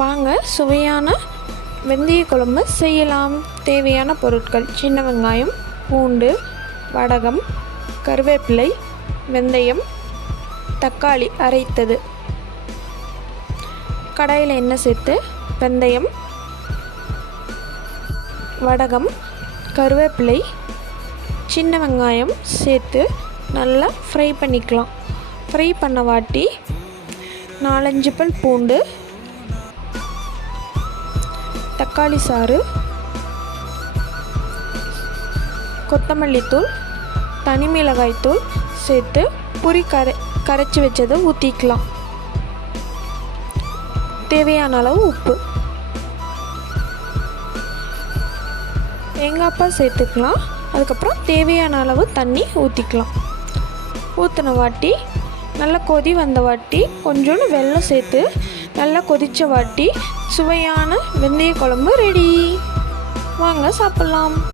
வாங்க சுவையான வெந்தய குழம்பு செய்யலாம். தேவையான பொருட்கள்: சின்ன வெங்காயம், பூண்டு, வடகம், கருவேப்பிலை, வெந்தயம், தக்காளி அரைத்தது. கடாயில் எண்ணெய் சேர்த்து வெந்தயம், வடகம், கருவேப்பிலை, சின்ன வெங்காயம் சேர்த்து நல்லா ஃப்ரை பண்ணிக்கலாம். ஃப்ரை பண்ண வாட்டி 4-5 பல் பூண்டு, தக்காளி சாறு, கொத்தமல்லி தூள், தனி மிளகாய் தூள் சேர்த்து புளி கரைச்சி வச்சதை ஊற்றிக்கலாம். தேவையான அளவு உப்பு, தேங்காய்ப்பால் சேர்த்துக்கலாம். அதுக்கப்புறம் தேவையான அளவு தண்ணி ஊற்றிக்கலாம். ஊற்றின வாட்டி நல்லா கொதி வந்த வாட்டி கொஞ்சோண்டு வெல்லம் சேர்த்து நல்லா கொதித்த வாட்டி சுவையான வெந்தய குழம்பு ரெடி. வாங்க சாப்பிட்லாம்.